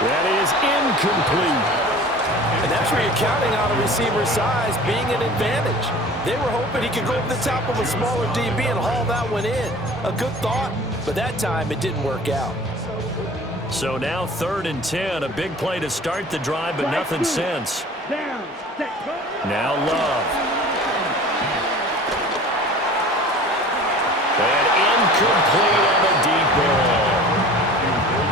That is incomplete. And that's where you're counting on a receiver's size being an advantage. They were hoping he could go over the top of a smaller DB and haul that one in. A good thought, but that time it didn't work out. So now 3rd and 10, a big play to start the drive, but nothing since. Now Love. And incomplete on the deep ball.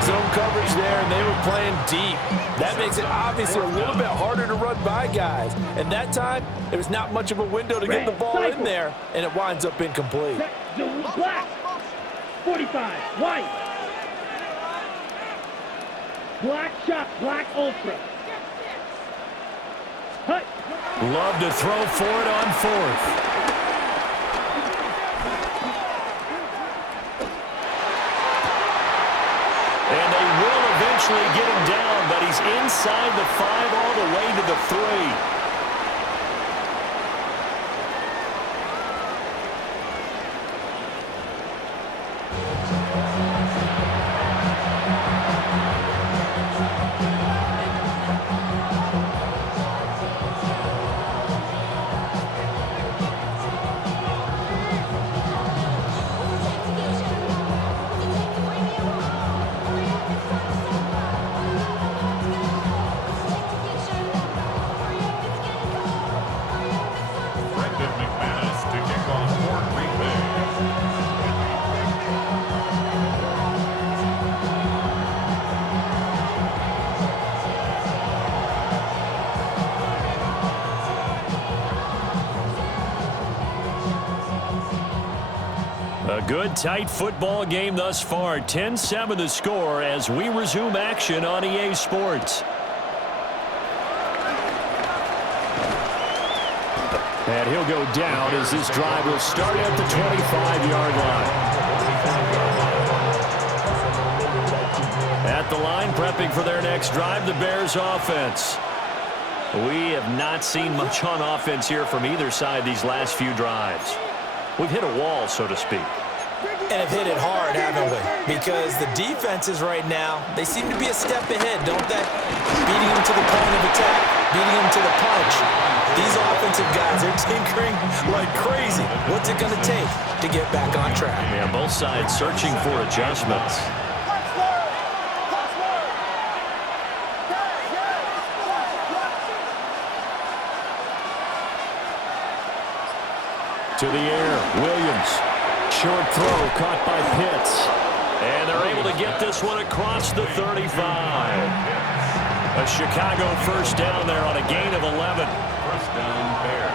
Zone coverage there, and they were playing deep. That makes it obviously a little bit harder to run by guys. And that time, there was not much of a window to get the ball in there, and it winds up incomplete. Black. 45. White. Black shot. Black ultra. Hut. Love to throw for it on 4th. And they will eventually get him down, but he's inside the 5 all the way to the 3. A good, tight football game thus far. 10-7 the score as we resume action on EA Sports. And he'll go down as this drive will start at the 25-yard line. At the line, prepping for their next drive, the Bears offense. We have not seen much on offense here from either side these last few drives. We've hit a wall, so to speak. And have hit it hard, haven't we? Because the defenses right now, they seem to be a step ahead, don't they? Beating them to the point of attack, beating them to the punch. These offensive guys are tinkering like crazy. What's it going to take to get back on track? Yeah, both sides searching for adjustments. To the air, Williams. Short throw caught by Pitts. And they're able to get this one across the 35. A Chicago first down there on a gain of 11. First down, Bears.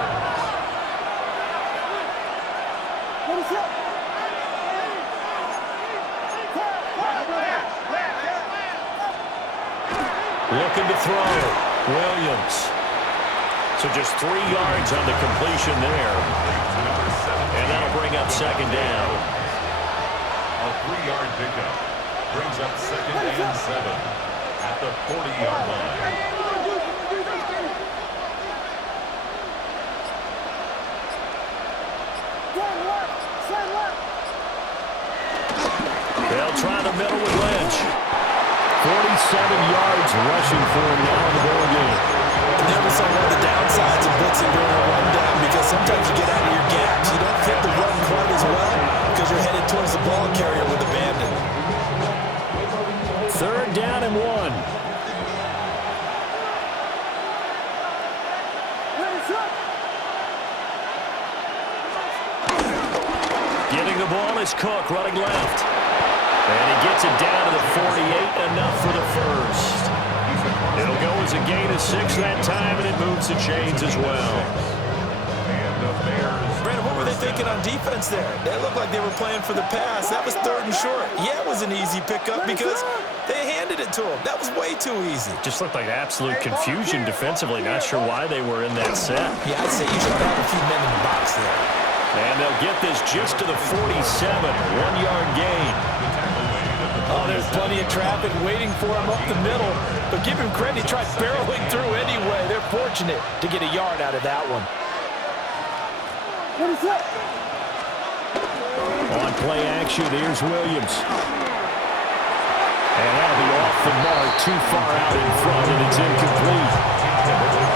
Looking to throw. Williams. So just 3 yards on the completion there. And that'll bring up second down. A 3-yard pickup brings up 2nd and 7 at the 40-yard line. They'll try the middle with Lynch. 47 yards rushing for him now in the ball game. And there was one of the downsides of blitzing during a run down, because sometimes you get out of your gaps. You don't fit the run quite as well because you're headed towards the ball carrier with abandon. 3rd down and 1. Getting the ball is Cook running left. And he gets it down to the 48, enough for the first. It'll go as a gain of 6 that time, and it moves the chains as well. And the Bears. Brandon, what were they thinking on defense there? They looked like they were playing for the pass. That was 3rd and short. Yeah, it was an easy pickup because they handed it to him. That was way too easy. Just looked like absolute confusion defensively. Not sure why they were in that set. Yeah, I'd say you should have a few men in the box there. And they'll get this just to the 47, 1-yard gain. Oh, there's plenty of traffic waiting for him up the middle. But give him credit, he tried barreling through anyway. They're fortunate to get a yard out of that one. On play action, here's Williams. And that'll be off the mark, too far out in front, and it's incomplete.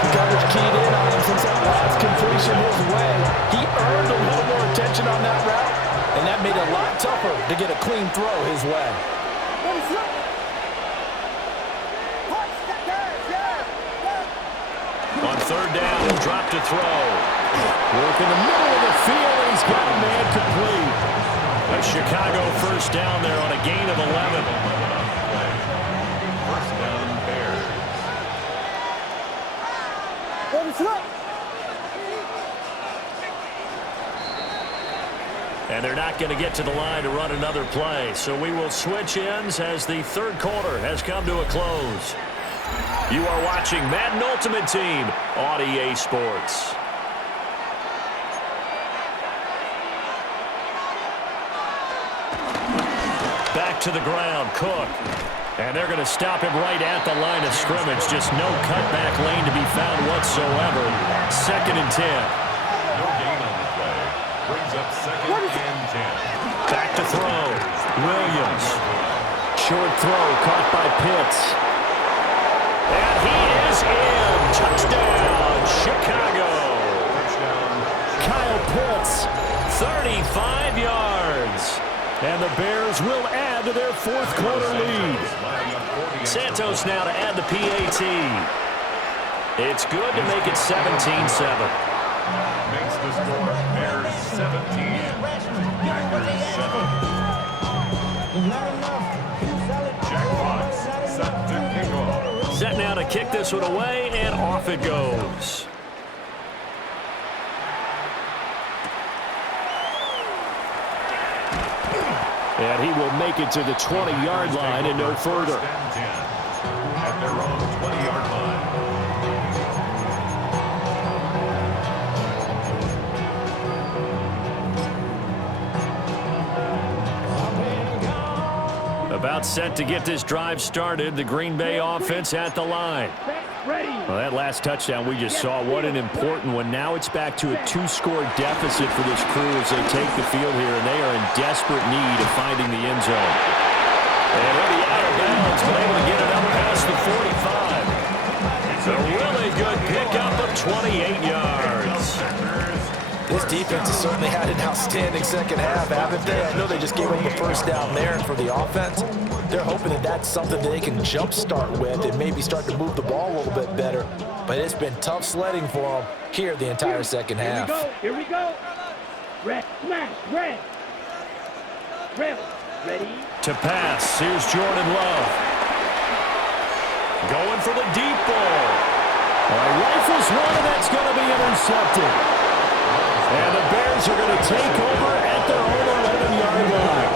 Coverage keyed in on him since that last completion his way. He earned a little more attention on that route, and that made it a lot tougher to get a clean throw his way. On third down, he'll drop to throw. Work in the middle of the field, and he's got a man complete. A Chicago first down there on a gain of 11. First down, Bears. And they're not going to get to the line to run another play. So we will switch ends as the third quarter has come to a close. You are watching Madden Ultimate Team on EA Sports. Back to the ground, Cook. And they're going to stop him right at the line of scrimmage. Just no cutback lane to be found whatsoever. 2nd and 10. No gain on the play. Brings up 2nd and 10. Back to throw. Williams. Short throw caught by Pitts. And he is in. Touchdown, Chicago. Touchdown. Kyle Pitts, 35 yards. And the Bears will add to their fourth quarter lead. Santos now to add the PAT. It's good to make it 17-7. Makes the score Bears 17. Packers 7. Jack Fox set to kick off. Set now to kick this one away, and off it goes. And he will make it to the 20-yard line and no further. First and 10 at their own 20-yard line. About set to get this drive started. The Green Bay offense at the line. Ready. Well, that last touchdown we just saw, what an important one. Now it's back to a 2-score deficit for this crew as they take the field here, and they are in desperate need of finding the end zone. And he'll be out of bounds, but able to get it up past the 45. It's a really good pickup of 28 yards. This defense has certainly had an outstanding second half, haven't they? I know they just gave up a first down there, and for the offense, they're hoping that that's something that they can jumpstart with and maybe start to move the ball a little bit better. But it's been tough sledding for them here the entire second half. Here we go. Red, smash, red. Red, ready. To pass, here's Jordan Love. Going for the deep ball. Rifles one, and that's going to be intercepted. And the Bears are going to take over at their own 11-yard line.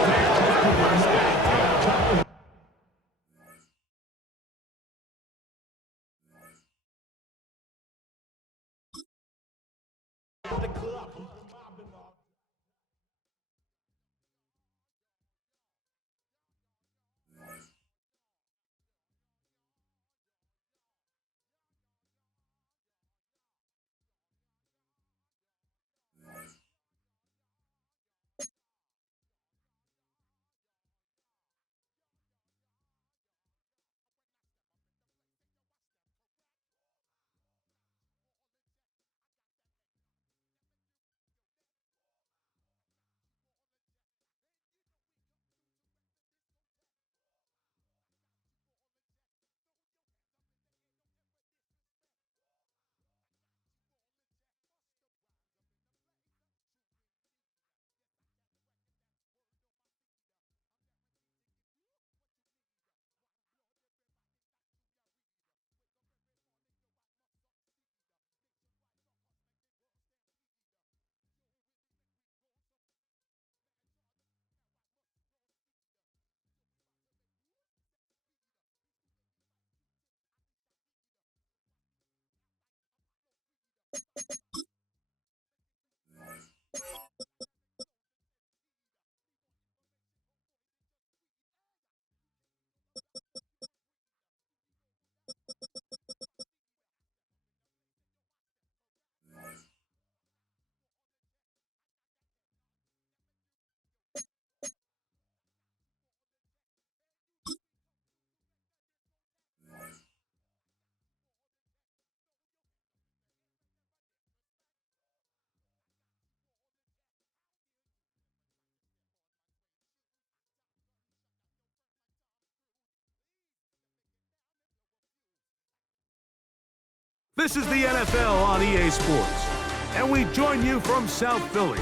This is the NFL on EA Sports, and we join you from South Philly,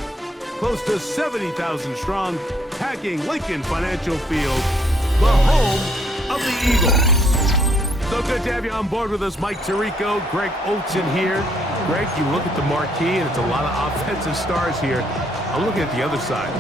close to 70,000 strong, packing Lincoln Financial Field, the home of the Eagles. So good to have you on board with us, Mike Tirico, Greg Olson here. Greg, you look at the marquee, and it's a lot of offensive stars here. I'm looking at the other side.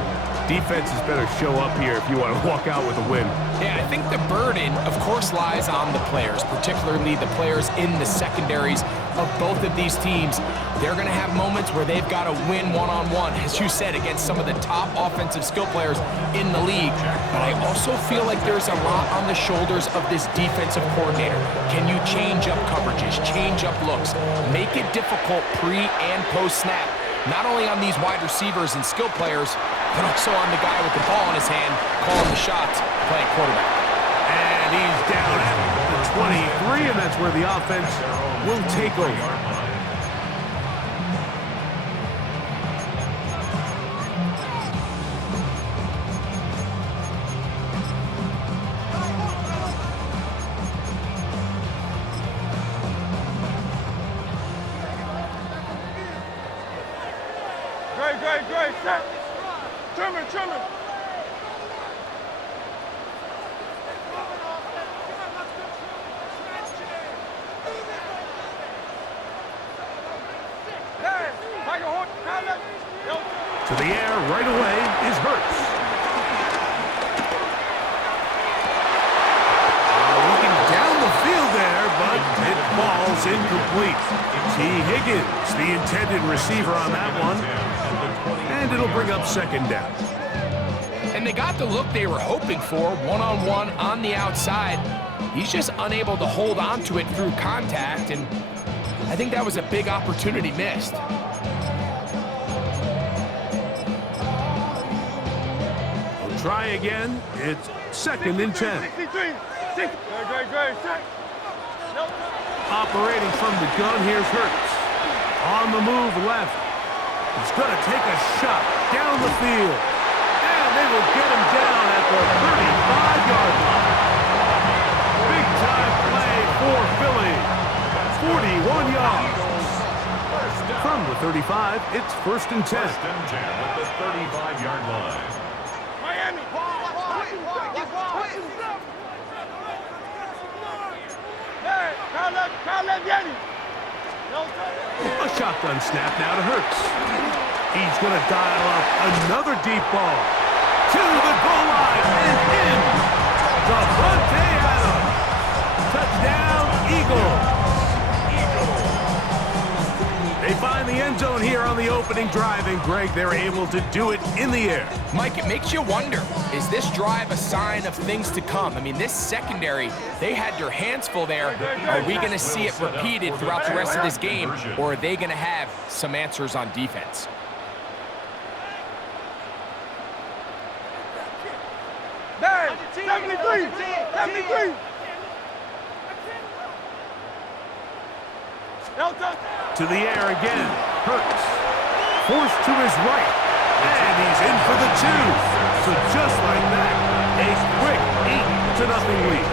Defenses better show up here if you want to walk out with a win. Yeah, I think the burden, of course, lies on the players, particularly the players in the secondaries of both of these teams. They're going to have moments where they've got to win one-on-one, as you said, against some of the top offensive skill players in the league. But I also feel like there's a lot on the shoulders of this defensive coordinator. Can you change up coverages, change up looks, make it difficult pre- and post-snap? Not only on these wide receivers and skill players, but also on the guy with the ball in his hand, calling the shots, playing quarterback. And he's down at the 23, and that's where the offense will take over. Great, set. Trimmer. To the air right away is Hurts. Looking down the field there, but it falls incomplete. T. Higgins, the intended receiver on that one. And it'll bring up second down. And they got the look they were hoping for, one-on-one on the outside. He's just unable to hold on to it through contact, and I think that was a big opportunity missed. We'll try again. It's second and 10. Great, set. Operating from the gun, here's Hurts. On the move left. He's going to take a shot down the field. And they will get him down at the 35-yard line. Big-time play for Philly. 41 yards. From the 35, it's first and 10. First and 10 at the 35-yard line. Miami. Hey, Kyle left Yanni. A shotgun snap now to Hurts. He's going to dial up another deep ball. To the goal line and in. Davante Adams. Touchdown, Eagles. They find the end zone here on the opening drive, and Greg, they're able to do it in the air. Mike, it makes you wonder, is this drive a sign of things to come? I mean, this secondary, they had their hands full there. Are we going to see it repeated throughout the rest of this game, or are they going to have some answers on defense? Hey, 73. To the air again. Hurts. Forced to his right. And he's in for the 2. So just like that, a quick 8-0 lead.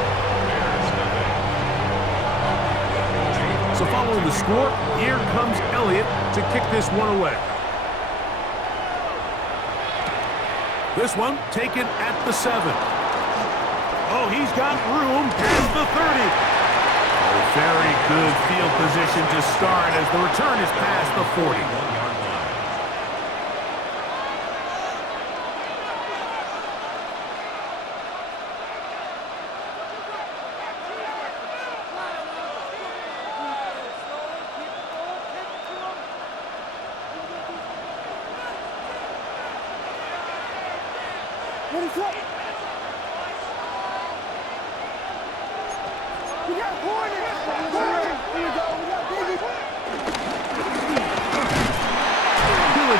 So following the score, here comes Elliott to kick this one away. This one taken at the 7. Oh, he's got room past the 30. Very good field position to start as the return is past the 40.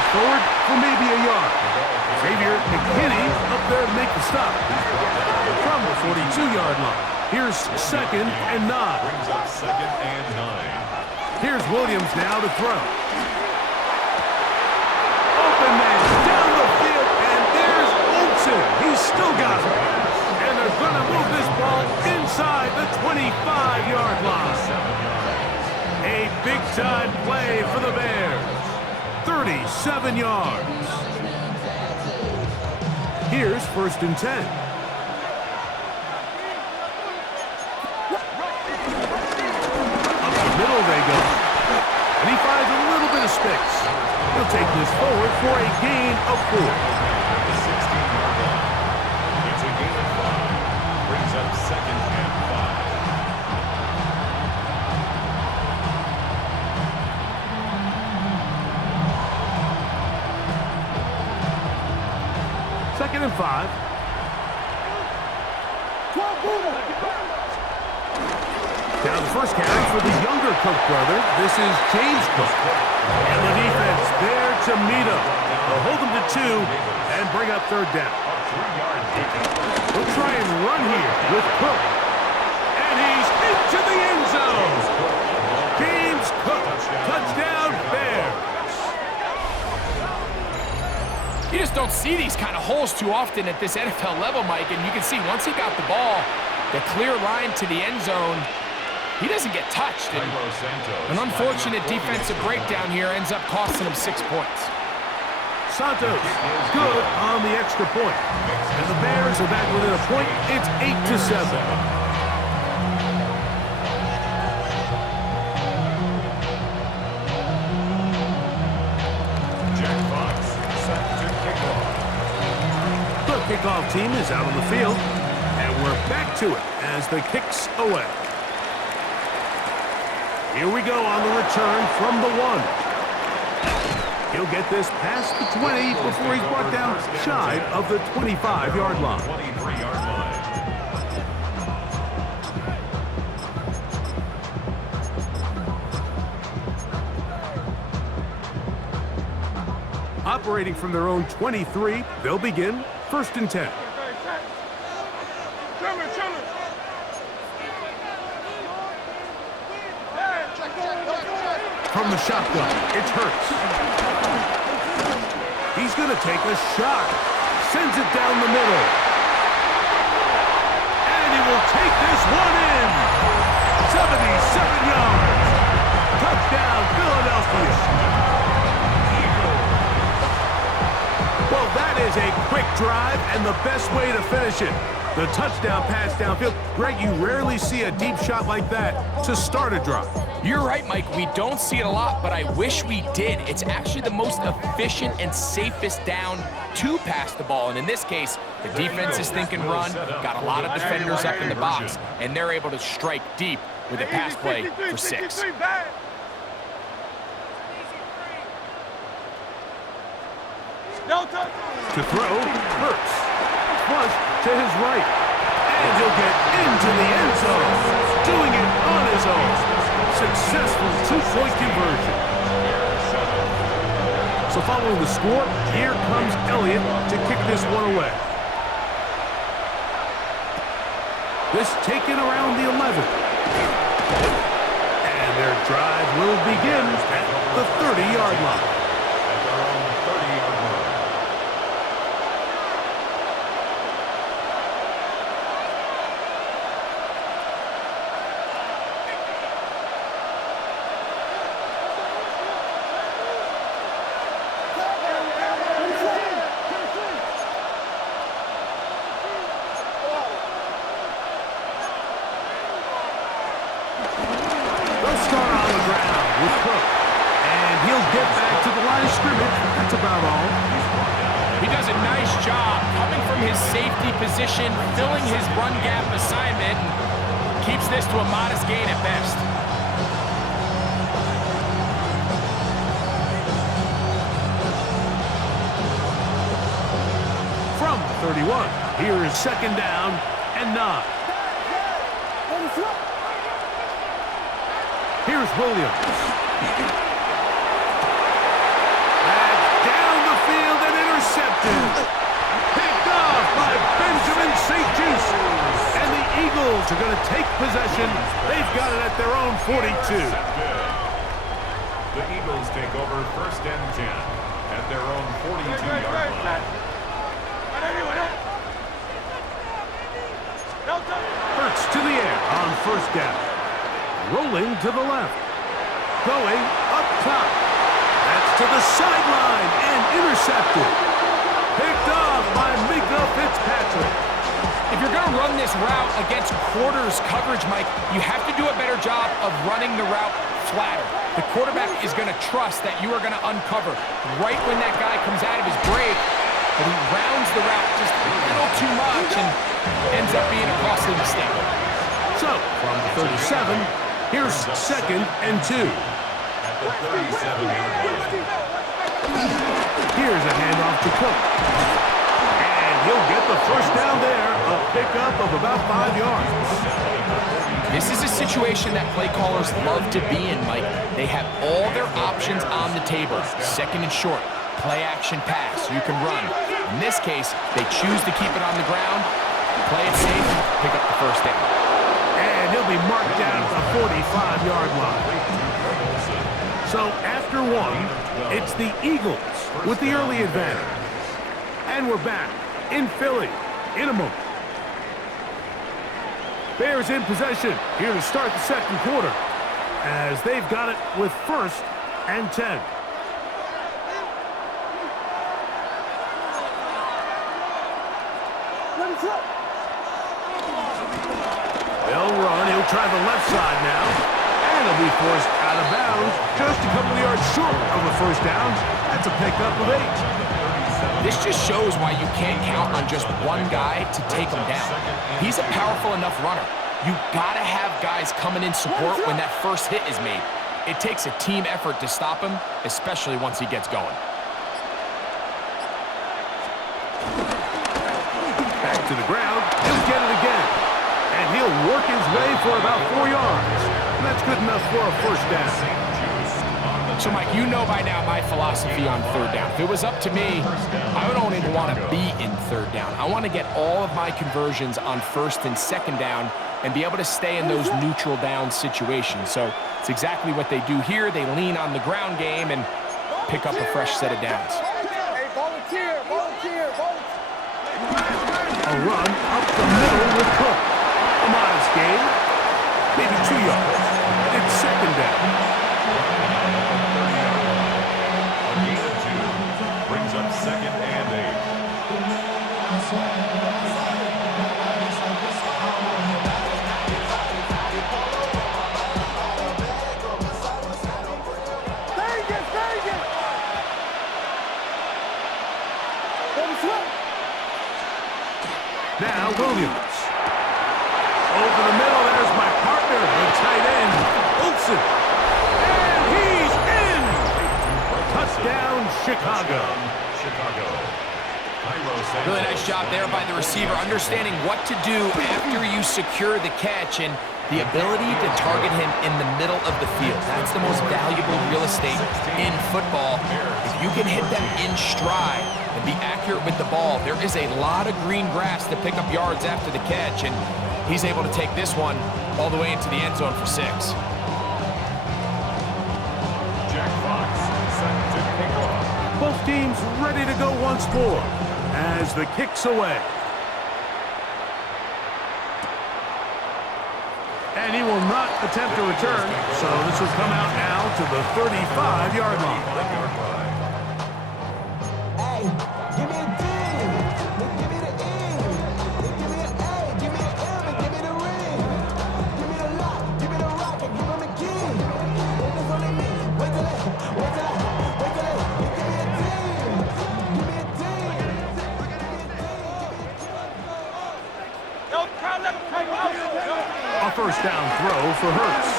Forward for maybe a yard. Xavier McKinney up there to make the stop. From the 42-yard line. Here's second and 9. Brings up second and 9. Here's Williams now to throw. Open man down the field, and there's Olsen. He's still got it. And they're going to move this ball inside the 25-yard line. A big-time play for the Bears. 37 yards. Here's 1st and 10. Up the middle they go. And he finds a little bit of space. He'll take this forward for a gain of 4. The 16-yard line. It's a gain of 5. Brings up 2nd and 5. Second and 5. Now the first carry for the younger Cook brother. This is James Cook. And the defense there to meet him. They'll hold him to 2 and bring up 3rd down. They'll try and run here with Cook. And he's into the end zone. James Cook, touchdown Bears. You just don't see these kind of holes too often at this NFL level, Mike, and you can see once he got the ball, the clear line to the end zone, he doesn't get touched. And an unfortunate defensive breakdown here ends up costing him 6 points. Santos good on the extra point. And the Bears are back within a point. It's 8-7. Kickoff team is out on the field, and we're back to it as the kick's away. Here we go on the return from the 1. He'll get this past the 20 before he's brought down shy of the 25-yard line. 23-yard line. Operating from their own 23, they'll begin 1st and 10. From the shotgun, it's Hurts. He's going to take a shot. Sends it down the middle. And he will take this one in. 77 yards. Touchdown, Philadelphia. Well, that is a quick drive and the best way to finish it. The touchdown pass downfield. Greg, you rarely see a deep shot like that to start a drive. You're right, Mike. We don't see it a lot, but I wish we did. It's actually the most efficient and safest down to pass the ball. And in this case, the defense is thinking run, got a lot of defenders up in the box, and they're able to strike deep with a pass play for 6. To throw, Hurts. Flush to his right. And he'll get into the end zone. Doing it on his own. Successful 2-point conversion. So following the score, here comes Elliott to kick this one away. This taken around the 11. And their drive will begin at the 30-yard line. Position, filling his run gap assignment, keeps this to a modest gain at best. From the 31, here is 2nd down and 9. Here's Williams. That's down the field and intercepted. Picked off by Benjamin St. Just. And the Eagles are going to take possession. They've got it at their own 42. The Eagles take over 1st and 10 at their own 42-yard line. Hurts to the air on 1st down. Rolling to the left. going up top. That's to the sideline and intercepted. Picked off by Mika Fitzpatrick. If you're going to run this route against quarters coverage, Mike, you have to do a better job of running the route flatter. The quarterback is going to trust that you are going to uncover right when that guy comes out of his break, but he rounds the route just a little too much and ends up being a costly mistake. So, from the 37, here's 2nd and 2. At the 37-yard line. Here's a handoff to Cook. And he'll get the first down there, a pickup of about 5 yards. This is a situation that play callers love to be in, Mike. They have all their options on the table. 2nd and short, play action pass, you can run. In this case, they choose to keep it on the ground, play it safe, pick up the first down. And he'll be marked down at the 45-yard line. So after 1, it's the Eagles with the early advantage. And we're back in Philly in a moment. Bears in possession here to start the 2nd quarter as they've got it with 1st and 10. They'll run. He'll try the left side now. And he'll be forced out of bounds just a couple of yards short of a first down. That's a pickup of 8. This just shows why you can't count on just one guy to take him down. He's a powerful enough runner. You gotta have guys coming in support when that first hit is made. It takes a team effort to stop him, especially once he gets going. Back to the ground. He'll get it again. And he'll work his way for about 4 yards. And that's good enough for a first down. So, Mike, you know by now my philosophy on 3rd down. If it was up to me, I don't even want to be in 3rd down. I want to get all of my conversions on 1st and 2nd down and be able to stay in those neutral down situations. So it's exactly what they do here. They lean on the ground game and pick up a fresh set of downs. Hey, volunteer. A run up the middle with Cook. A modest gain. Maybe 2 yards. It's 2nd down. A gain of 2 brings up 2nd and 8. Now Williams. Over the middle, there's my partner, the tight end, Olsen. And he's in! Touchdown, Chicago. Really nice job there by the receiver, understanding what to do after you secure the catch and the ability to target him in the middle of the field. That's the most valuable real estate in football. If you can hit them in stride and be accurate with the ball, there is a lot of green grass to pick up yards after the catch, and he's able to take this one all the way into the end zone for 6. Jack Fox set to kick off. Both teams ready to go once more as the kick's away. And he will not attempt to return, so this will come out now to the 35-yard line. Hey, give me a D. Give me the E. Give me an A. Give me an M. And give me the ring. Give me the lock. Give me the rock. And give him the key. It's only me. Wait till it. Give me a D. Give me a D. Yo, Kyle, let him take him out. A first down throw for Hurts.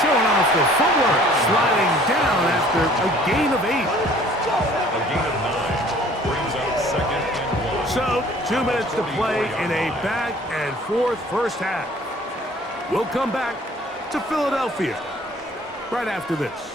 Showing off the footwork, sliding down after a gain of 8. A gain of 9 brings up 2nd and 1. So, 2 minutes to play in a back-and-forth first half. We'll come back to Philadelphia right after this.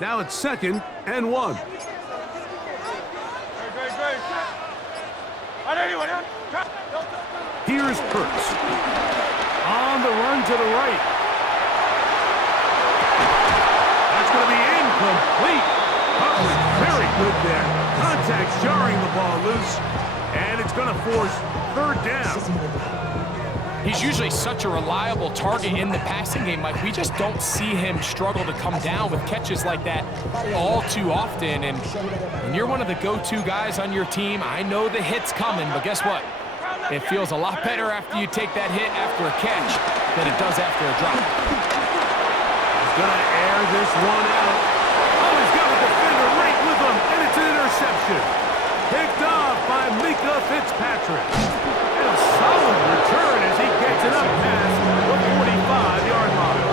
Now it's 2nd and 1. Here's Hurts. On the run to the right. That's going to be incomplete. Coverage very good there. Contact jarring the ball loose. And it's going to force third down. He's usually such a reliable target in the passing game. Like, we just don't see him struggle to come down with catches like that all too often. And when you're one of the go-to guys on your team, I know the hit's coming, but guess what? It feels a lot better after you take that hit after a catch than it does after a drop. He's going to air this one out. Oh, he's got a defender right with him, and it's an interception. Picked off by Mika Fitzpatrick. And a solid return as he gets it up past the 45-yard line.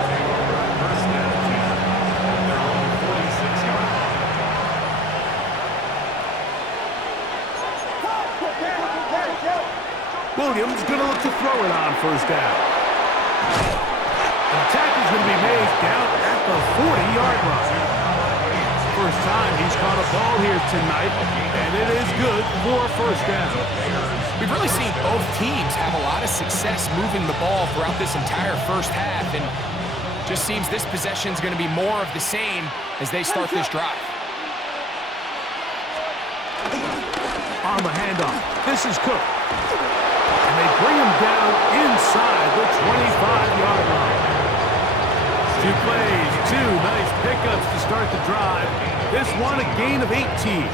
First down, 10 at their own 46-yard line. Williams going to look to throw it on first down. The attack is going to be made down at the 40-yard line. First time he's caught a ball here tonight, and it is good for a first down. We've really seen both teams have a lot of success moving the ball throughout this entire first half, and just seems this possession is going to be more of the same as they start this drive. On the handoff, this is Cook. And they bring him down inside the 25-yard line. 2 plays, 2 nice pickups to start the drive. This one a gain of 18.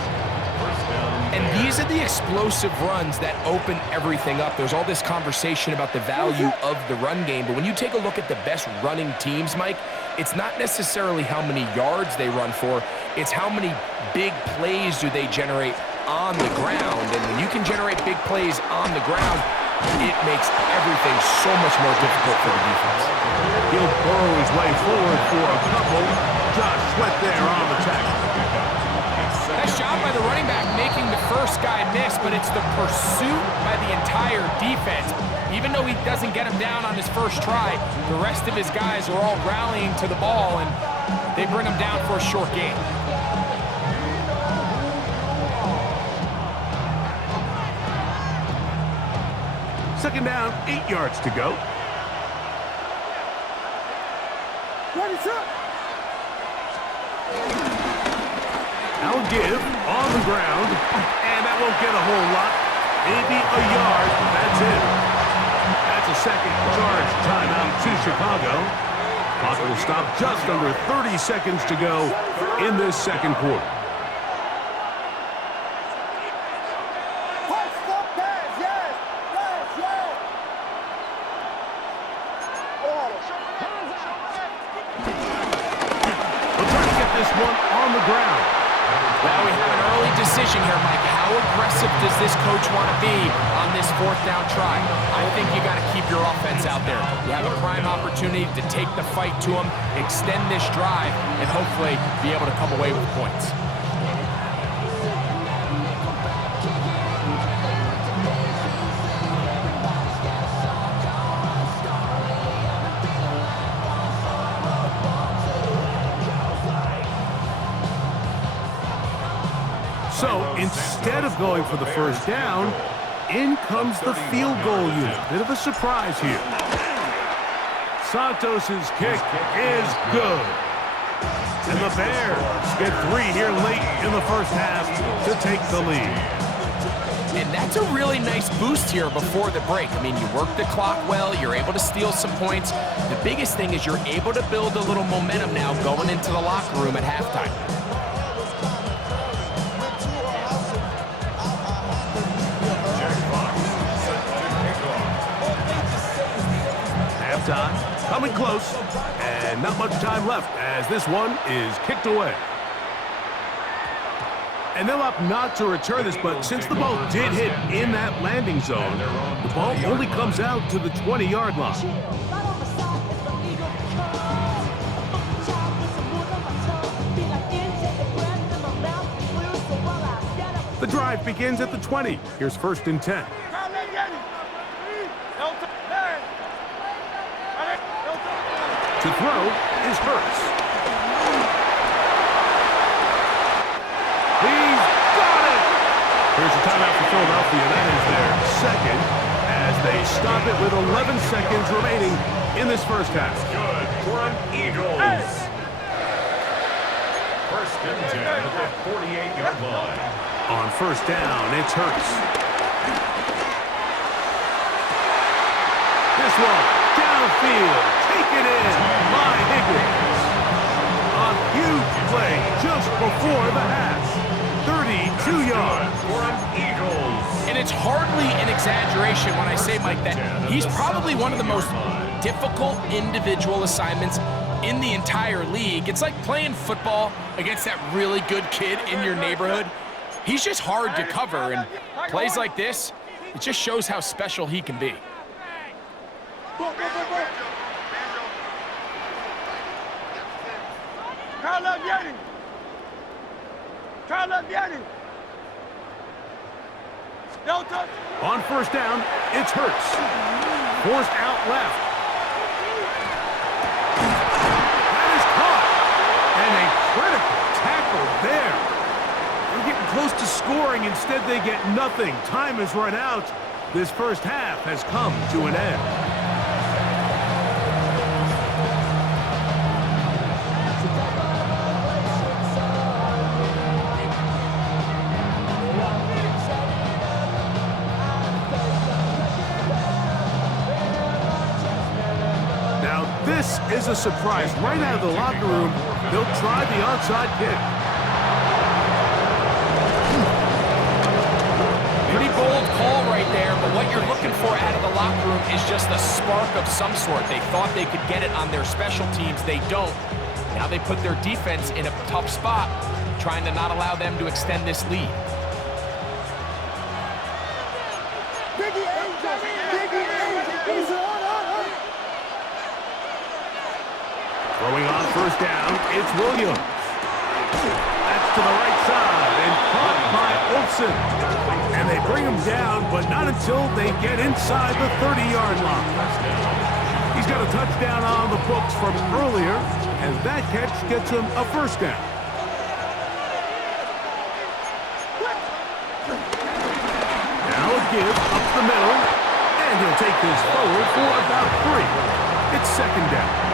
And these are the explosive runs that open everything up. There's all this conversation about the value of the run game, but when you take a look at the best running teams, Mike, it's not necessarily how many yards they run for, it's how many big plays do they generate on the ground. And when you can generate big plays on the ground, it makes everything so much more difficult for the defense. He'll burrow his way forward for a couple. Josh Sweat there on the tackle. Nice job by the running back making the first guy miss, but it's the pursuit by the entire defense. Even though he doesn't get him down on his first try, the rest of his guys are all rallying to the ball, and they bring him down for a short gain. Second down, 8 yards to go. Now give on the ground, and that won't get a whole lot. Maybe a yard, that's it. That's a second charge timeout to Chicago. Clock will stop just under 30 seconds to go in this second quarter. Well, we have an early decision here, Mike. How aggressive does this coach want to be on this fourth down try? I think you got to keep your offense out there. You have a prime opportunity to take the fight to them, extend this drive, and hopefully be able to come away with points. So instead of going for the first down, in comes the field goal unit. Bit of a surprise here. Santos's kick is good. And the Bears get 3 here late in the first half to take the lead. And that's a really nice boost here before the break. I mean, you work the clock well, you're able to steal some points. The biggest thing is you're able to build a little momentum now going into the locker room at halftime. Coming close, and not much time left as this one is kicked away. And they'll opt not to return this, but since the ball did hit in that landing zone, the ball only comes out to the 20-yard line. The drive begins at the 20. Here's first and 10. To throw is Hurts. He's got it! Here's a timeout for Philadelphia. That is second as they stop it with 11 seconds remaining in this first half. Good for an Eagles. First and 10 at the 48-yard line. On first down, it's Hurts. This one, downfield, take it in by Higgins. A huge play just before the half. 32 yards. For an Eagles. And it's hardly an exaggeration when I say, Mike, that he's probably one of the most difficult individual assignments in the entire league. It's like playing football against that really good kid in your neighborhood. He's just hard to cover, and plays like this, it just shows how special he can be. On first down, it's Hurts. Forced out left. That is caught. And a critical tackle there. They're getting close to scoring. Instead, they get nothing. Time has run out. This first half has come to an end. This is a surprise. Right out of the locker room, they'll try the onside kick. Pretty bold call right there, but what you're looking for out of the locker room is just a spark of some sort. They thought they could get it on their special teams. They don't. Now they put their defense in a tough spot, trying to not allow them to extend this lead. Throwing on first down, it's Williams. That's to the right side and caught by Olsen. And they bring him down, but not until they get inside the 30-yard line. He's got a touchdown on the books from earlier, and that catch gets him a first down. Now a give up the middle, and he'll take this forward for about 3. It's second down.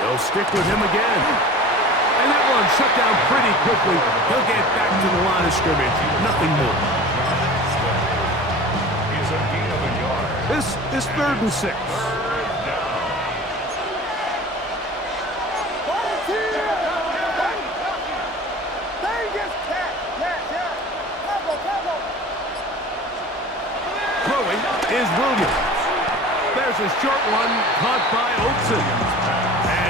They'll stick with him again. And that one shut down pretty quickly. He'll get back to the line of scrimmage. Nothing more. It's a gain of a yard. This is 3rd and 6. Throwing is Williams. There's a short one caught by Olsen.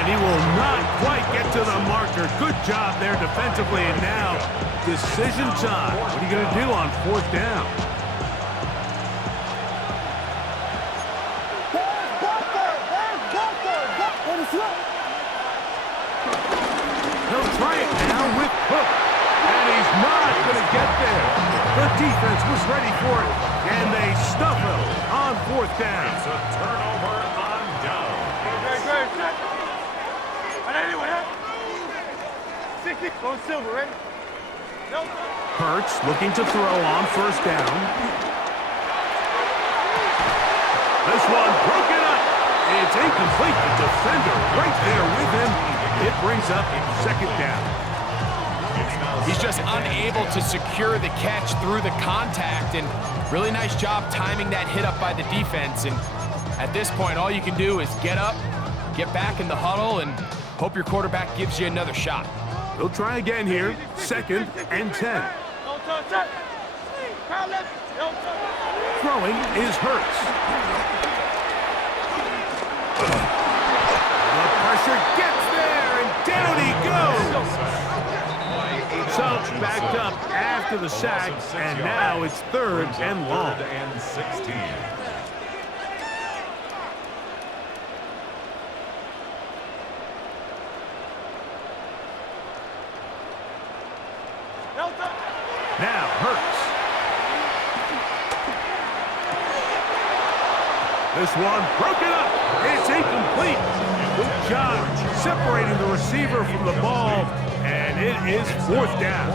And he will not quite get to the marker. Good job there defensively. And now, decision time. What are you going to do on 4th down? He'll try it now with Cook. And he's not going to get there. The defense was ready for it. And they stuff him on 4th down. It's a turnover on down. Hurts looking to throw on 1st down. This one broken up. It's incomplete. The defender right there with him. It brings up 2nd down. He's just unable to secure the catch through the contact, and really nice job timing that hit up by the defense. And at this point, all you can do is get up, get back in the huddle, and hope your quarterback gives you another shot. He'll try again here. 2nd and 10. Throwing is Hurts. The pressure gets there, and down he goes. So backed up after the sack, and now it's 3rd and long. 3rd and 16. Now Hurts. This one broken up. It's incomplete. Good job separating the receiver from the ball, and it is 4th down.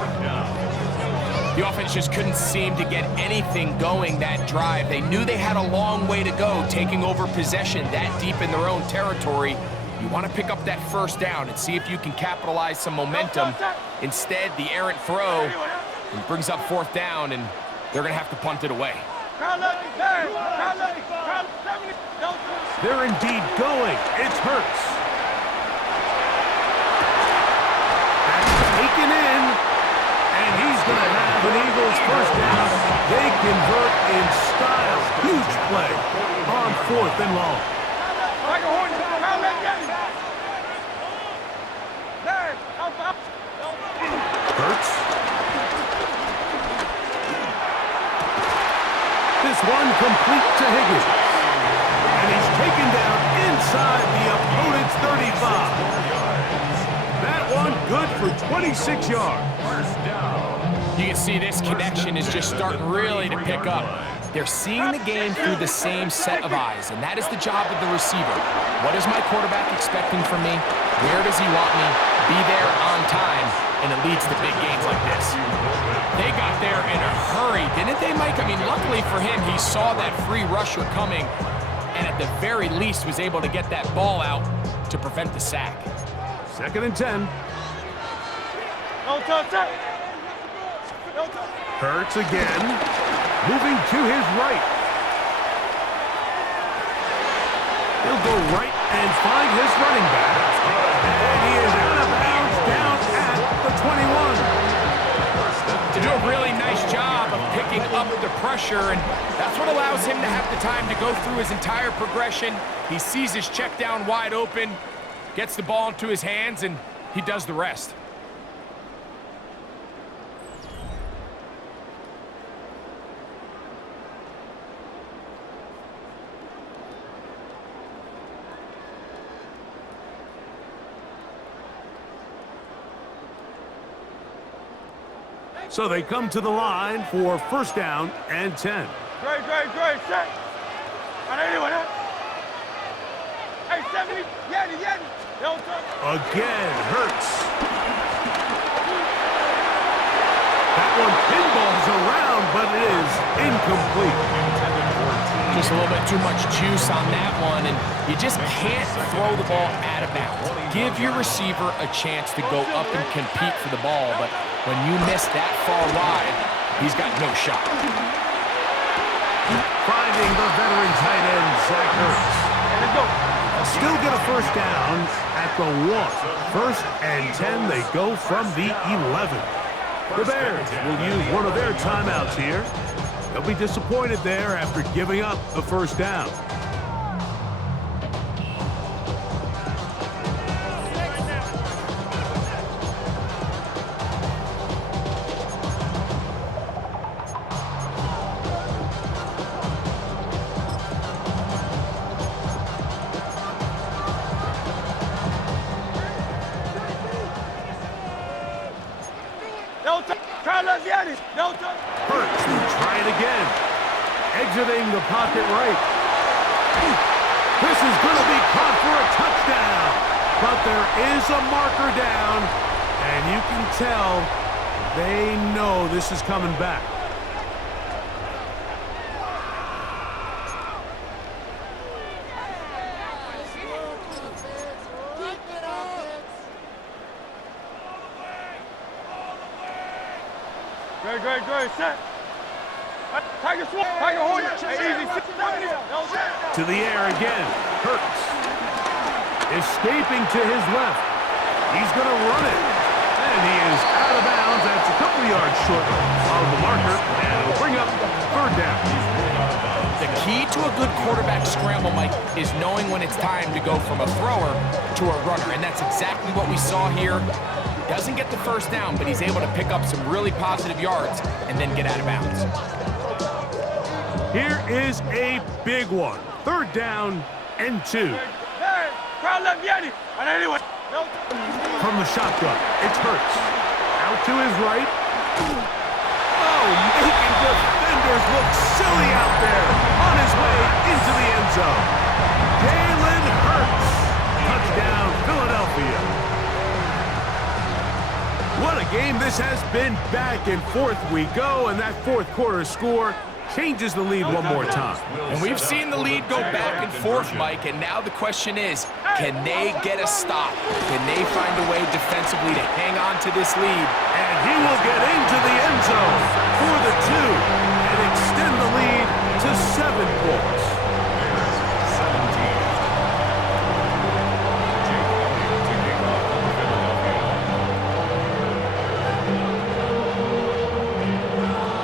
The offense just couldn't seem to get anything going that drive. They knew they had a long way to go, taking over possession that deep in their own territory. You want to pick up that 1st down and see if you can capitalize some momentum. Instead, the errant throw brings up 4th down, and they're going to have to punt it away. They're indeed going. It's Hurts. That's taken in, and he's going to have an Eagles 1st down. They convert in style. Huge play on 4th and long. Hurts. This one complete to Higgins. And he's taken down inside the opponent's 35. That one good for 26 yards. You can see this connection is just starting really to pick up. They're seeing the game through the same set of eyes, and that is the job of the receiver. What is my quarterback expecting from me? Where does he want me? Be there on time, and it leads to big games like this. They got there in a hurry, didn't they, Mike? I mean, luckily for him, he saw that free rusher coming, and at the very least was able to get that ball out to prevent the sack. 2nd and 10. Hurts again, moving to his right. He'll go right and find his running back. And he is out of bounds down at the 21. To do a really nice job of picking up the pressure, and that's what allows him to have the time to go through his entire progression. He sees his check down wide open, gets the ball into his hands, and he does the rest. So they come to the line for 1st down and 10. Great, set. Hey, 70, Yeti. Again, Hurts. That one pinballs around, but it is incomplete. Just a little bit too much juice on that one, and you just can't throw the ball out of bounds. Give your receiver a chance to go up and compete for the ball, but when you miss that far wide, he's got no shot. Finding the veteran tight end, Zach Ertz. Still get a 1st down at the 1. 1st and 10, they go from the 11. The Bears will use one of their timeouts here. They'll be disappointed there after giving up the 1st down. Hurts will try it again. Exiting the pocket right. This is going to be caught for a touchdown. But there is a marker down, and you can tell they know this is coming back. Great, set. Tiger Swamp, Tiger Hornet, easy. To the air again. Hurts. Escaping to his left. He's going to run it. And he is out of bounds. That's a couple yards short of the marker. And it'll bring up 3rd down. The key to a good quarterback scramble, Mike, is knowing when it's time to go from a thrower to a runner. And that's exactly what we saw here. Doesn't get the first down, but he's able to pick up some really positive yards and then get out of bounds. Here is a big one. 3rd down and 2. Hey, crowd left Yeti. And anyway. From the shotgun, it's Hurts. Out to his right. Oh, making defenders look silly out there. On his way into the end zone. Jalen Hurts. Touchdown, Philadelphia. What a game this has been. Back and forth we go, and that 4th quarter score changes the lead one more time. And we've seen the lead go back and forth, Mike, and now the question is, can they get a stop? Can they find a way defensively to hang on to this lead? And he will get into the end zone for the 2 and extend the lead to 7 points.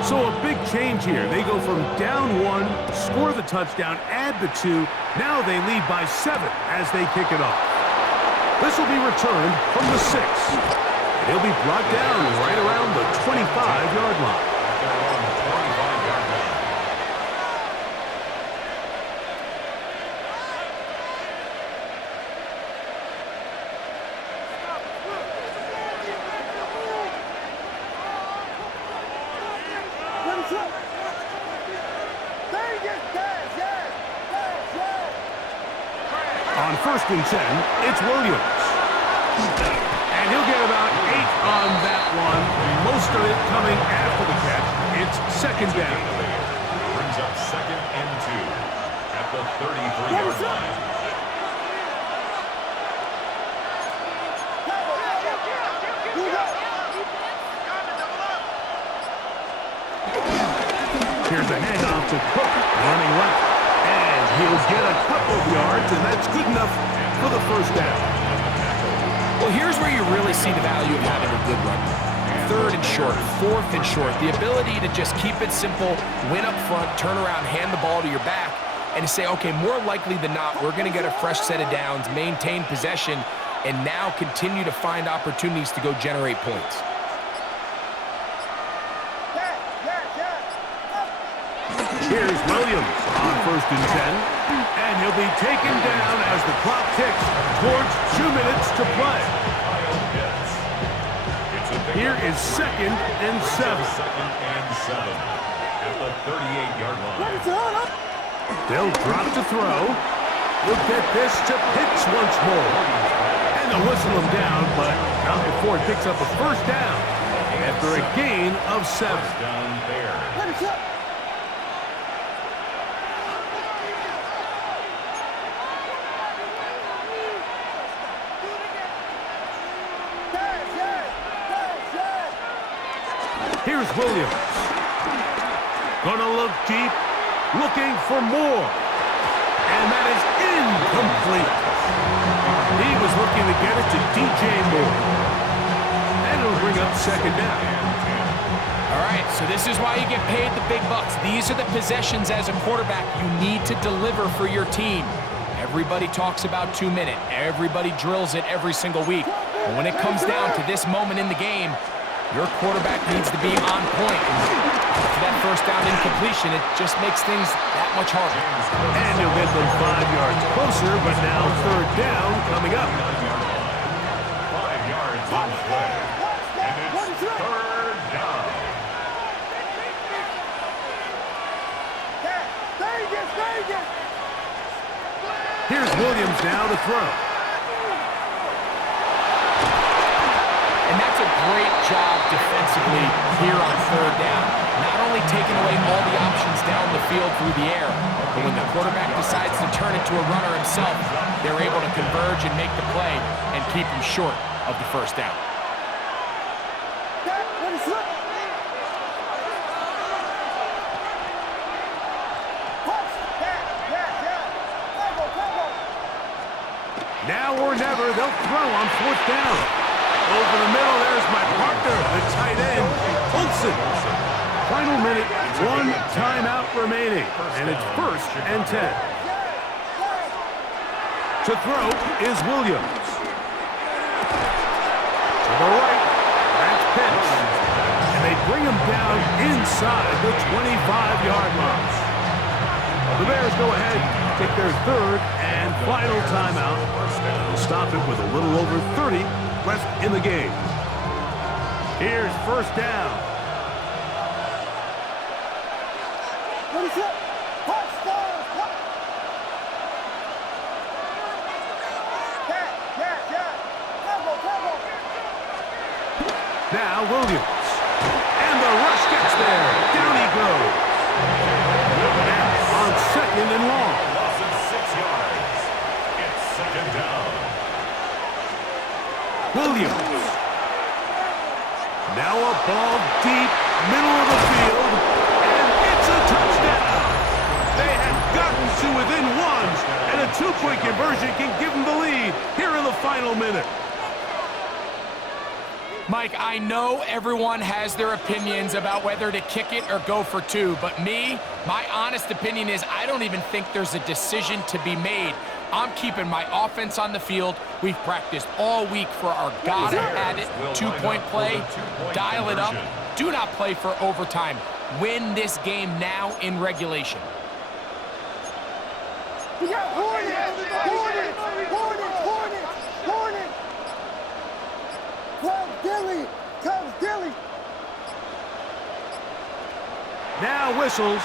So a big change here. They go from down 1, score the touchdown, add the 2. Now they lead by 7 as they kick it off. This will be returned from the 6. And he'll be brought down right around the 25-yard line. On 1st and 10, it's Williams. And he'll get about 8 on that one. Most of it coming after the catch. It's 2nd down. Brings up 2nd and 2 at the 33-yard line. Here's a handoff to Cook, running left. And he'll get a couple of yards, and that's good enough for the 1st down. Well, here's where you really see the value of having a good run. 3rd and short, 4th and short. The ability to just keep it simple, win up front, turn around, hand the ball to your back, and to say, okay, more likely than not, we're going to get a fresh set of downs, maintain possession, and now continue to find opportunities to go generate points. Here's Williams on 1st and 10, and he'll be taken down as the clock ticks towards 2 minutes to play. Here is 2nd and 7. 2nd and 7 at the 38-yard line. They'll drop to throw. We'll get this to Pitts once more. And they'll whistle him down, but not before he picks up a 1st down after a gain of 7. Down there. Here's Williams. Gonna look deep, looking for more. And that is incomplete. He was looking to get it to DJ Moore. And it'll bring up 2nd down. All right, so this is why you get paid the big bucks. These are the possessions as a quarterback you need to deliver for your team. Everybody talks about 2 minute. Everybody drills it every single week. But when it comes down to this moment in the game, your quarterback needs to be on point. For that 1st down incompletion, it just makes things that much harder. And he'll get them 5 yards closer, but now 3rd down coming up. 5 yards on the play. And it's 3rd down. Here's Williams now to throw. And that's a great job defensively here on 3rd down. Not only taking away all the options down the field through the air, but when the quarterback decides to turn it to a runner himself, they're able to converge and make the play and keep him short of the 1st down. Now or never, they'll throw on 4th down. Over the middle, there's my partner, the tight end, Olsen. Final minute, 1 timeout remaining, and it's 1st and 10. To throw is Williams. To the right. That's pitch. And they bring him down inside the 25-yard line. The Bears go ahead, take their third and final timeout. They'll stop it with a little over 30 left in the game. Here's first down. What is it? Touchdown! Now Williams. And the rush gets there. Down he goes. Now on second and long. Loss of 6 yards. It's second down. Williams. Now a ball deep, middle of the field, and it's a touchdown. They have gotten to within one, and a two-point conversion can give them the lead here in the final minute. Mike, I know everyone has their opinions about whether to kick it or go for two, but my honest opinion is I don't even think there's a decision to be made. I'm keeping my offense on the field. We've practiced all week for our gotta-have-it two-point play. Dial it up. Do not play for overtime. Win this game now in regulation. We got Hornet! Comes Dilly! Now whistles.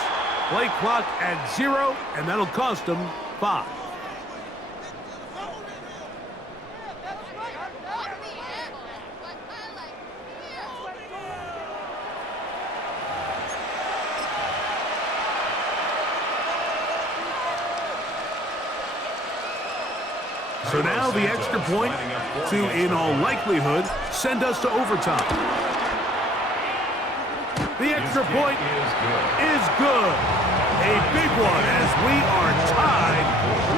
Play clock at 0, and that'll cost them 5. So now the extra point to, in all likelihood, send us to overtime. The extra point is good. A big one as we are tied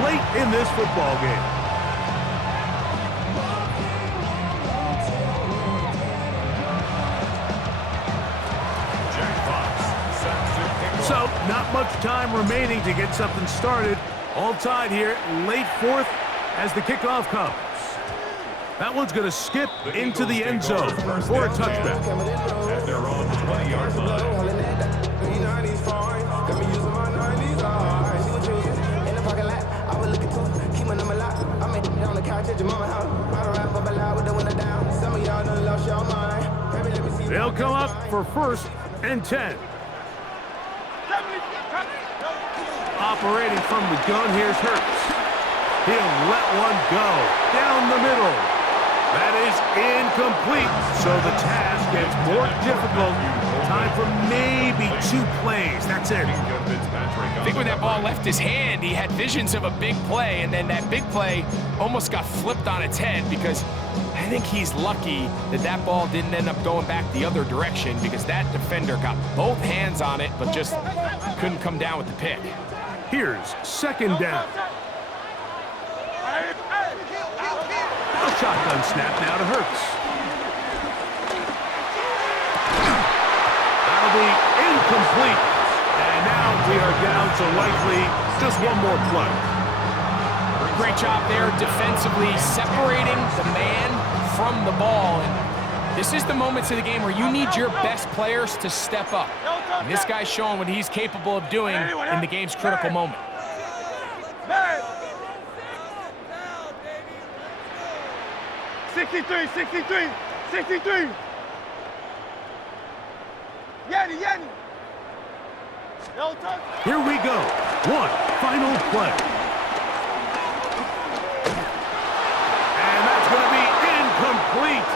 late in this football game. So, not much time remaining to get something started. All tied here, late fourth, as the kickoff comes. That one's going to skip into the end zone for a touchback. At their own 20-yard line. They'll come up for first and 10. Operating from the gun, here's Hurts. He'll let one go down the middle. That is incomplete, so the task gets more difficult. Time for maybe 2 plays. That's it. I think when that ball left his hand, he had visions of a big play, and then that big play almost got flipped on its head because I think he's lucky that that ball didn't end up going back the other direction because that defender got both hands on it but just couldn't come down with the pick. Here's second down. A shotgun snap now to Hurts. That'll be incomplete. And now we are down to likely just one more play. Great job there defensively, separating the man from the ball. And this is the moments of the game where you need your best players to step up. And this guy's showing what he's capable of doing in the game's critical moment. 63. Yanni. Here we go. One final play. And that's going to be incomplete.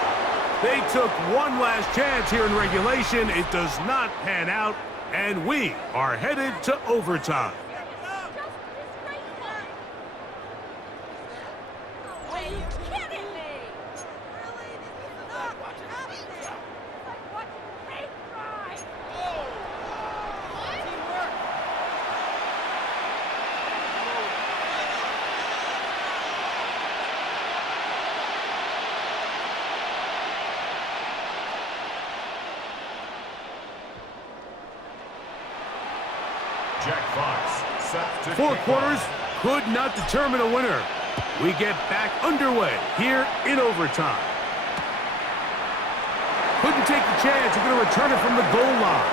They took one last chance here in regulation. It does not pan out, and we are headed to overtime. Four quarters could not determine a winner. We get back underway here in overtime. He'll take the chance. He's going to return it from the goal line.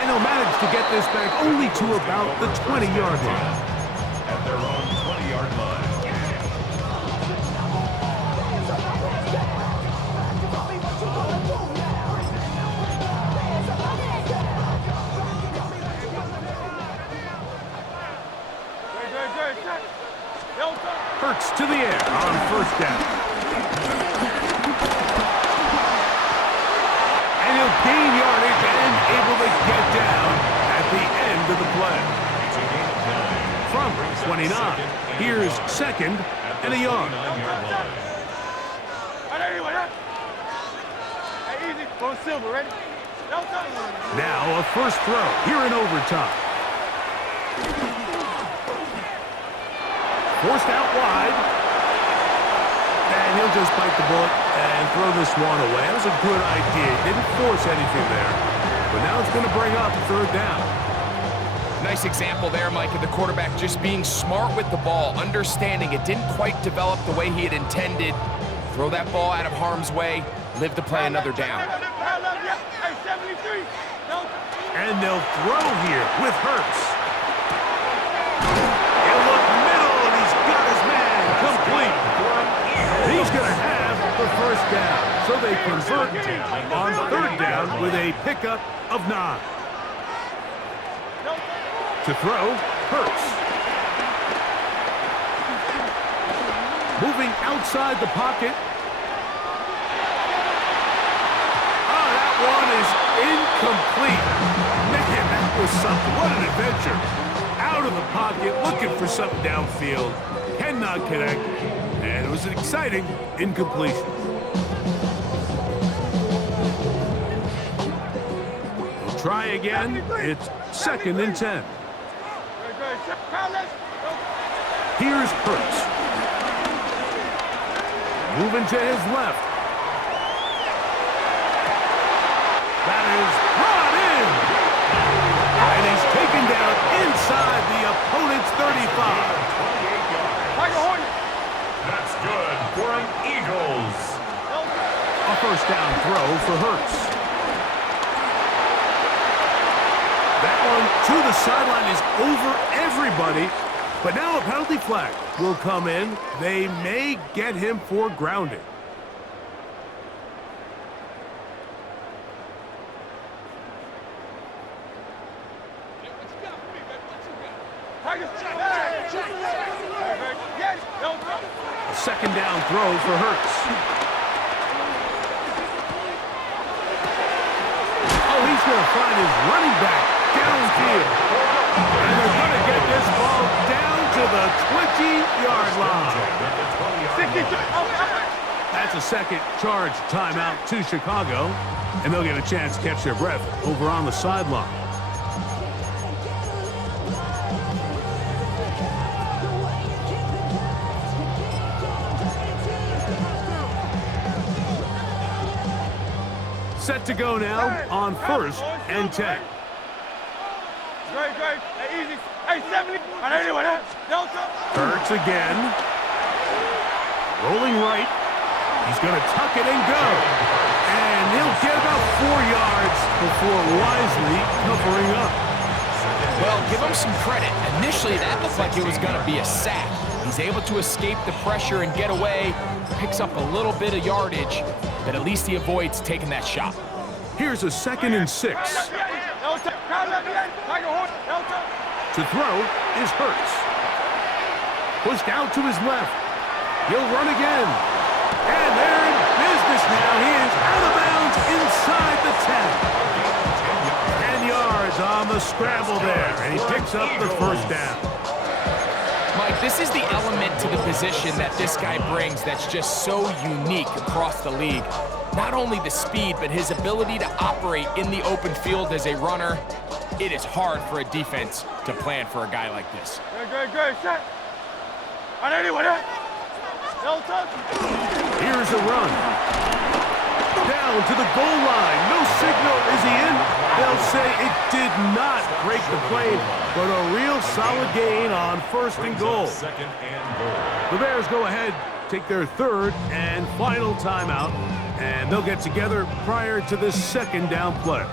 And he'll manage to get this back only to about the 20-yard line. At their own 20-yard line. Hurts to the air on first down. And he'll gain yardage and able to get down at the end of the play. From 29, here's second and a yard. Now a first throw here in overtime. Forced out wide. And he'll just bite the bullet and throw this one away. That was a good idea. Didn't force anything there. But now it's going to bring up third down. Nice example there, Mike, of the quarterback just being smart with the ball, understanding it didn't quite develop the way he had intended. Throw that ball out of harm's way, live to play another down. And they'll throw here with Hurts. He'll look middle, and he's got his man complete. He's going to have the first down. So they convert on third down with a pickup of 9. To throw, Hurts. Moving outside the pocket. Oh, that one is incomplete. Man, that was something. What an adventure. Out of the pocket, looking for something downfield. Cannot connect. And it was an exciting incompletion. We'll try again. It's second and 10. Here's Hurts. Moving to his left. That is brought in. And he's taken down inside the opponent's 35. That's good for an Eagles. A first down throw for Hurts. That one to the sideline is over everybody. But now a penalty flag will come in. They may get him for grounding. A second down throw for Hurts. Oh, he's going to find his running back downfield. And they're going to get this ball down to the 20-yard line. That's a second charge timeout to Chicago. And they'll get a chance to catch their breath over on the sideline. Set to go now on first and 10. Great. Hey, easy. Hey, 70. Hurts again. Rolling right. He's going to tuck it and go. And he'll get about 4 yards before wisely covering up. Well, give him some credit. Initially, that looked like it was going to be a sack. He's able to escape the pressure and get away. Picks up a little bit of yardage, but at least he avoids taking that shot. Here's a second and 6. To throw is Hurts. Pushed out to his left. He'll run again. And they're in business now. He is out of bounds inside the 10. 10 yards on the scramble there, and he picks up the first down. Mike, this is the element to the position that this guy brings that's just so unique across the league. Not only the speed, but his ability to operate in the open field as a runner. It is hard for a defense to plan for a guy like this. Good. Set. Here's a run. Down to the goal line. No signal. Is he in? They'll say it did not break the play, but a real solid gain on first and goal. Second and goal. The Bears go ahead, take their third and final timeout And they'll get together prior to the second down play.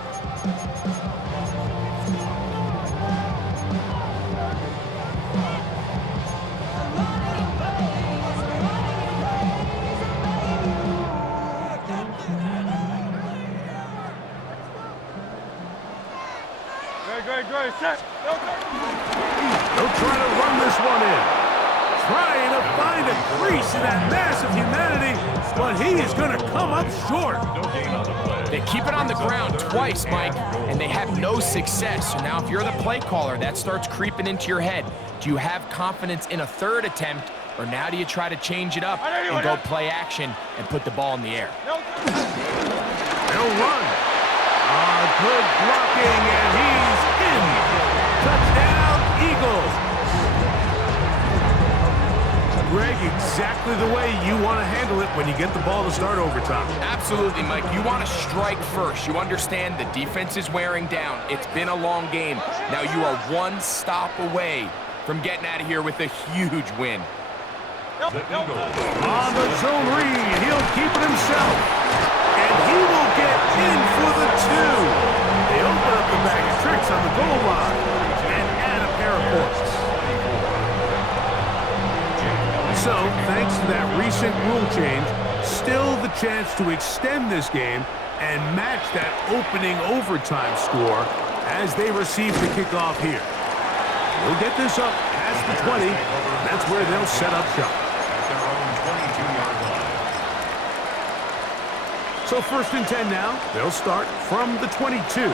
Great, set. They'll try to run this one in. Trying to find a crease in that mass of humanity, but he is going to come up short. They keep it on the ground twice, Mike, and they have no success. So now if you're the play caller, that starts creeping into your head. Do you have confidence in a third attempt, or now do you try to change it up and go play action and put the ball in the air? They'll run. Good blocking, and he's in. Touchdown, Eagles. Greg, exactly the way you want to handle it when you get the ball to start overtime. Absolutely, Mike. You want to strike first. You understand the defense is wearing down. It's been a long game. Now you are one stop away from getting out of here with a huge win. On the zone read, he'll keep it himself. And he will get in for the 2. They open up the bag of tricks on the goal line and add a pair of points. So, thanks to that recent rule change, still the chance to extend this game and match that opening overtime score as they receive the kickoff here. They'll get this up past the 20. That's where they'll set up shop. So 1st and 10 now. They'll start from the 22.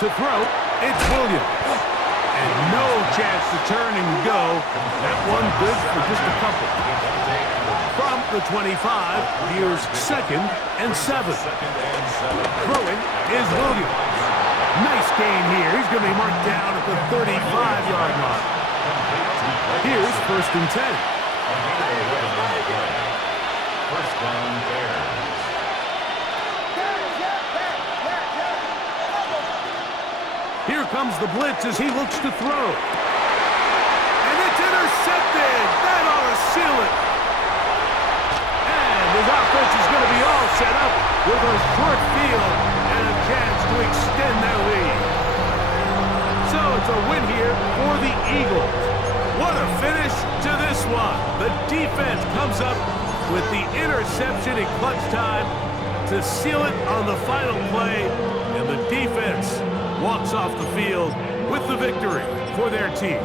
To throw, it's Williams. And no chance to turn and go. That one good for just a couple. From the 25, here's 2nd and 7. Throwing is Williams. Nice gain here. He's going to be marked down at the 35-yard line. Here's 1st and 10. First down, Bears. Here comes the blitz as he looks to throw. And it's intercepted. That ought to seal it. And his offense is going to be all set up with a short field and a chance to extend their lead. So it's a win here for the Eagles. What a finish to this one. The defense comes up with the interception in clutch time to seal it on the final play, and the defense walks off the field with the victory for their team.